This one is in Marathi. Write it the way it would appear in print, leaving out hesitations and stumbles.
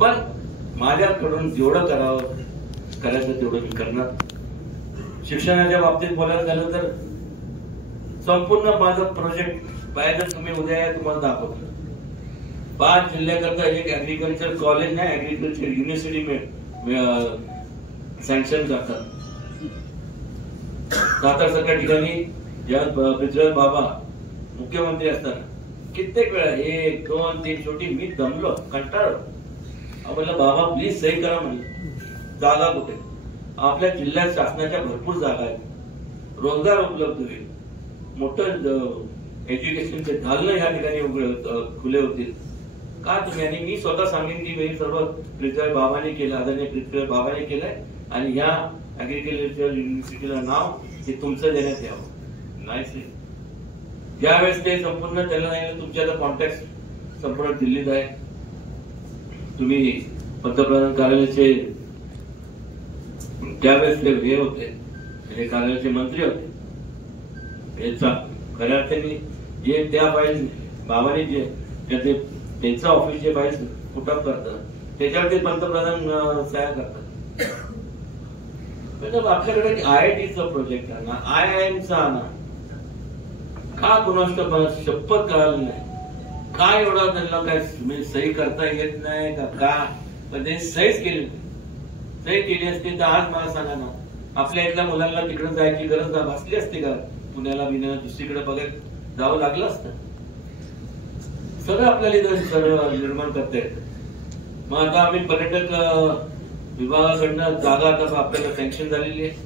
पण माझ्याकडून जेवढं करायचं तेवढं मी करणार. शिक्षणाच्या बाबतीत बोलायला झालं तर संपूर्ण माझं प्रोजेक्ट पाहिजे तुम्ही उद्या तुम्हाला दाखवतो. 5 जिल्ह्याकरता एक ऍग्रिकल्चर कॉलेज नाही, ऍग्रिकल्चर युनिव्हर्सिटी सँक्शन करतात. सातारसारख्या ठिकाणी जेव्हा पृथ्वीराज बाबा मुख्यमंत्री असताना कित्येक वेळा 1, 2, 3 छोटी मी दमलो, कंटाळलो. म्हणलं बाबा प्लीज सही करा म्हणलं. जागा कुठे? आपल्या जिल्ह्यात शासनाच्या भरपूर जागा आहेत, रोजगार उपलब्ध होईल, मोठं एज्युकेशनचे दालन या ठिकाणी खुले होतील. का तुम्ही? आणि मी स्वतः सांगेन की मी सर्व पृथ्वीराज बाबांनी केलं, आदरणीय पृथ्वीराज बाबांनी केलंय आणि या ऍग्रिकल्चर युनिव्हर्सिटीला नाव हे तुमचं देण्यात यावं. नाही ज्यावेळेस ते संपूर्ण त्याला नाही, तुमच्या कॉन्टॅक्ट संपूर्ण दिल्लीत आहे. तुम्ही पंतप्रधान कार्यालयाचे त्यावेळेस ते हे होते, म्हणजे कार्यालयाचे मंत्री होते. याचा खऱ्या अर्थाने जे त्या फाईल बाबांनी जे त्यांचं ऑफिस जे फाईल पुटअप करतं त्याच्यावरती पंतप्रधान सह्या करतात. आपल्याकडे IITचा प्रोजेक्ट आहे ना, IIMचा ना, का कुणाच शपथ कळाली नाही? काय एवढा त्यांना काय सही करता येत नाही का? पण त्यांनी सहीच केली. सही केली असती तर आज मला सांगा ना, आपल्या इथल्या मुलांना तिकडे जायची गरज भासली असती का? पुण्याला बिण्याला दुसरीकडे बघायला जावं लागलं असतं. सगळं आपल्याला सर्व निर्माण करता येतं. मग आता आम्ही पर्यटक विभागाकडनं जागा आता आपल्याला सँक्शन झालेली आहे.